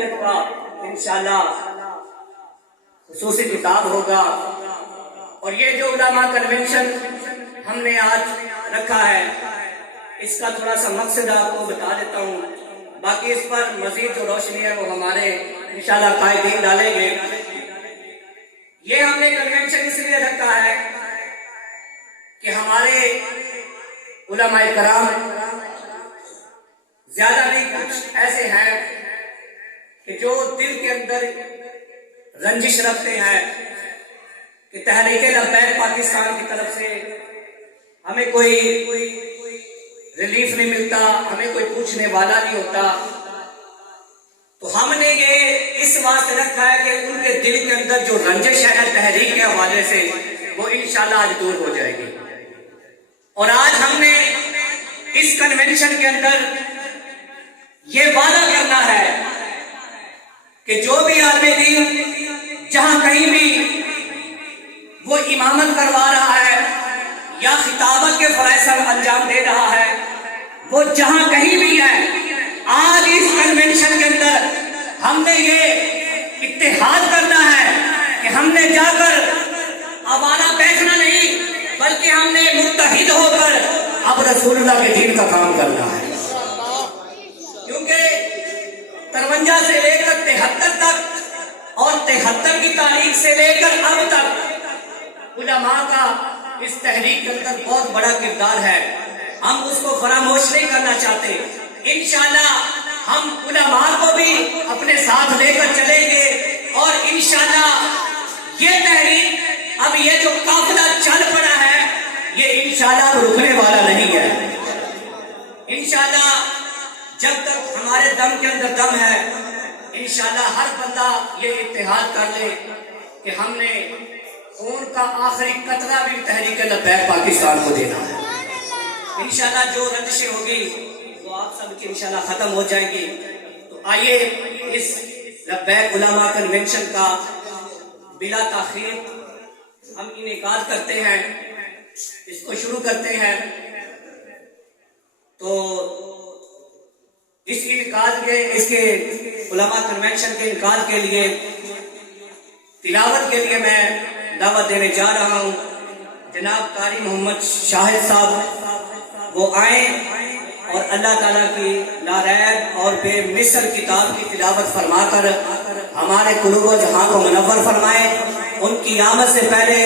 تربیت کا انشاءاللہ خصوصی کتاب ہوگا. اور یہ جو علماء کنونشن ہم نے آج رکھا ہے اس کا تھوڑا سا مقصد آپ کو بتا دیتا ہوں. باقی اس پر مزید جو روشنی ہے وہ ہمارے انشاءاللہ قائدین ڈالیں گے. یہ ہم نے کنونشن اس لیے رکھا ہے کہ ہمارے علماء کرام زیادہ نہیں کچھ ایسے ہیں کہ جو دل کے اندر رنجش رکھتے ہیں کہ تحریک لبیک پاکستان کی طرف سے ہمیں کوئی ریلیف نہیں ملتا, ہمیں کوئی پوچھنے والا نہیں ہوتا. تو ہم نے یہ اس واسطے رکھا ہے کہ ان کے دل کے اندر جو رنجش ہے تحریک کے حوالے سے وہ انشاءاللہ آج دور ہو جائے گی. اور آج ہم نے اس کنونشن کے اندر یہ وعدہ کرنا ہے کہ جو بھی عالم دین جہاں کہیں بھی وہ امامت کروا رہا ہے یا خطابت کے فرائض انجام دے رہا ہے, وہ جہاں کہیں بھی ہے, آج اس کنونشن کے اندر ہم نے یہ اتحاد کرنا ہے کہ ہم نے جا کر آوارہ بیٹھنا نہیں بلکہ ہم نے متحد ہو کر اب رسول اللہ کے دین کا کام کرنا ہے. کیونکہ 53 سے لے کر 73 تک اور 73 کی تاریخ سے لے کر اب تک علماء کا اس تحریک کے اندر بہت بڑا کردار ہے. ہم اس کو فراموش نہیں کرنا چاہتے. انشاءاللہ ہم علماء کو بھی اپنے ساتھ لے کر چلیں گے اور انشاءاللہ یہ تحریک اب یہ جو قافلہ چل پڑا ہے یہ انشاءاللہ رکنے والا نہیں ہے. انشاءاللہ جب تک ہمارے دم کے اندر دم ہے انشاءاللہ ہر بندہ یہ اتحاد کر لے کہ ہم نے خون کا آخری قطرہ بھی تحریک لبیک پاکستان کو دینا ہے. انشاءاللہ جو رنجشیں ہوگی وہ آپ سب کی انشاءاللہ ختم ہو جائیں گی. تو آئیے اس لبیک علماء کنونشن کا بلا تاخیر ہم انعقاد کرتے ہیں, اس کو شروع کرتے ہیں. تو اس انعقاد کے اس کے علماء کنونشن کے انعقاد کے لیے تلاوت کے لیے میں دعوت دینے جا رہا ہوں. جناب قاری محمد شاہد صاحب وہ آئیں اور اللہ تعالیٰ کی لاریب اور بے مثل کتاب کی تلاوت فرما کر ہمارے قلوب و جہاں کو منور فرمائیں. ان کی آمد سے پہلے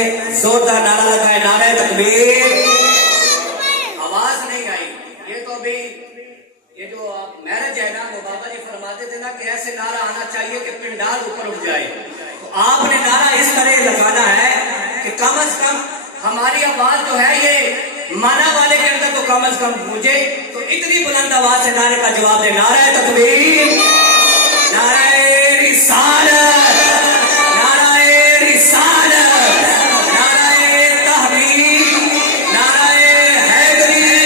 زوردار نعرہ لگائے, نعرہ تکبیر. آواز نہیں آئی. یہ تو ابھی یہ جو میرج ہے نا وہ بابا جی فرماتے تھے نا کہ ایسے نعرہ آنا چاہیے کہ پنڈال اوپر اٹھ جائے. تو آپ نے نعرہ اس طرح لگانا ہے کہ کم از کم ہماری آواز جو ہے یہ مانا والے کے اندر تو کم از کم گونجے. تو اتنی بلند آواز سے نعرے کا جواب دے, نعرہ تکبیر, نعرہ رسالت, نعرہ رسالت, نعرہ تحریک, نعرہ حیدری,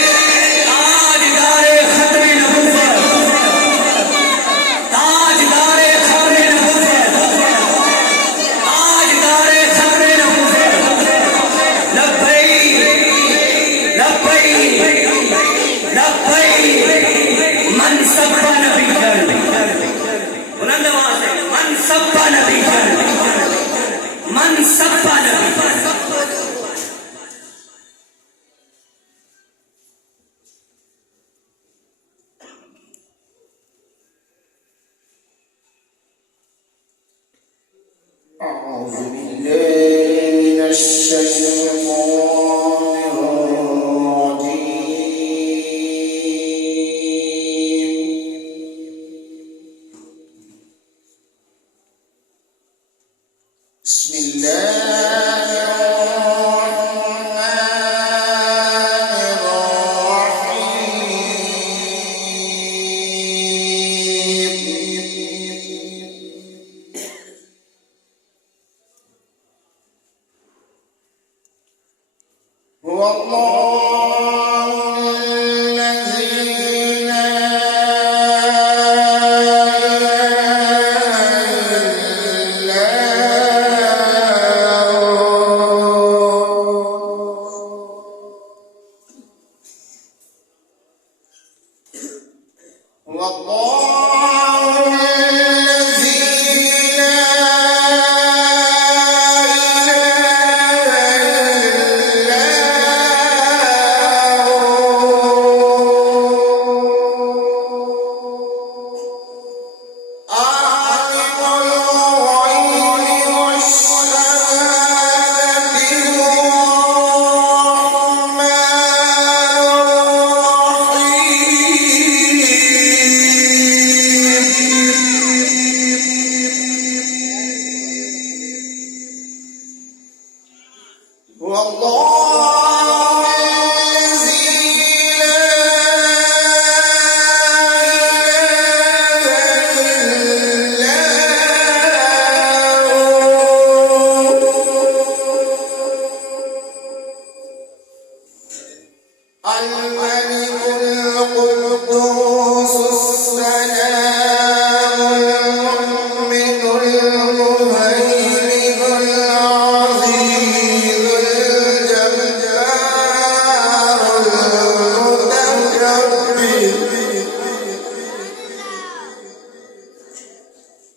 تاجدار ختم نبوت, تاجدار ختم نبوت, تاجدار ختم نبوت. لبیک لبیک لبیک من سبا نبی کر, بلند آواز ہے, من سبا نبی کر, من سبا نبی کر. أعوذ بالله من الشيطان الرجيم. بسم الله الرحمن الرحيم.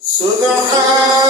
سبحان